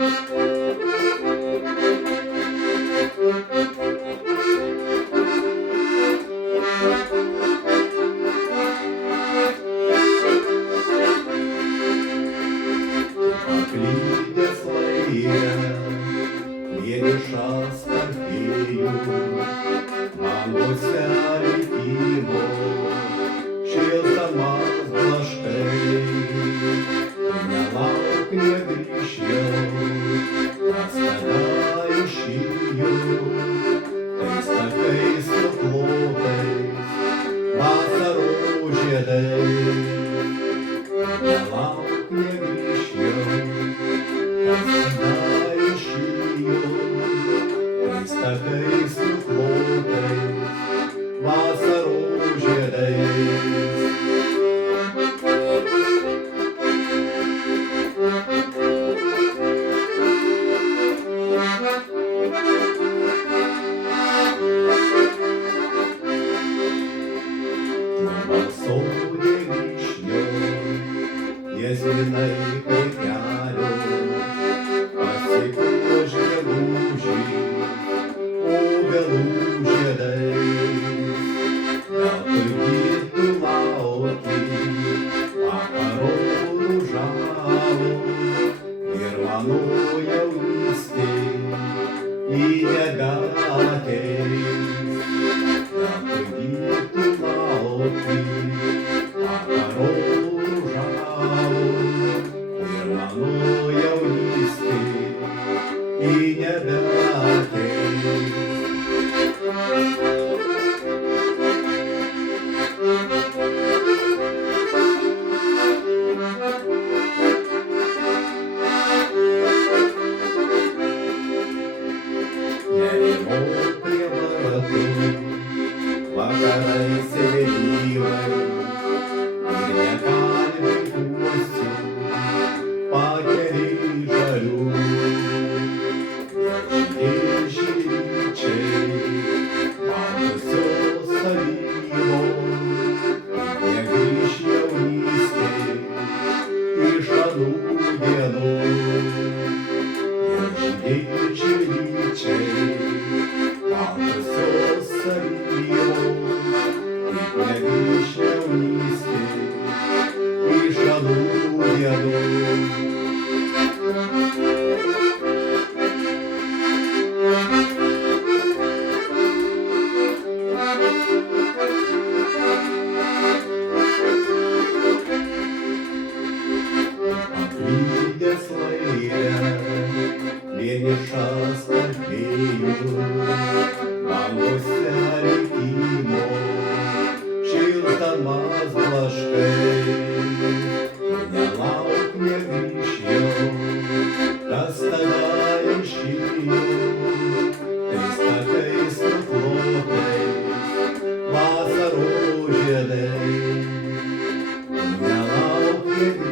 Paklydęs laike, vienišas tarpėjų, bangose likimo, šildamas blaškai. Nelauk, negrįš jau, kas tada išėjo, tais takais nuklotais, vasaros žiedais. Nelauk, negrįš jau, kas tada išėjo, tais takais nuklotais, vasaros žiedais. Sode vyšnio, jazminai kaip kelio, pasikuos gegužį, obelų žiedais. Veltui tu lauki, vakaro ružavo, ir mano jaunystė į nebeateis. Veltui tu lauki, vakaro ružavo, ir mano jaunystė į nebeateis. Nerimo prie vartų, vakarais vėlyvai, ir nekalbėsiu pakeliai žalių. Nežydi žydyčiai, matusios alyvos, negrįš jaunystė iš anų dienų. Nežydi žydyčiai, matusios alyvos, negrįš jaunystė iš anų dienų. Paklydęs laike, vienišas tarpėjų, bangose likimo, šildamas blaškai. Nelauk, negrįš jau, kas tada išėjo, tais takais nuklotais, vasaros žiedais. Nelauk, negrįš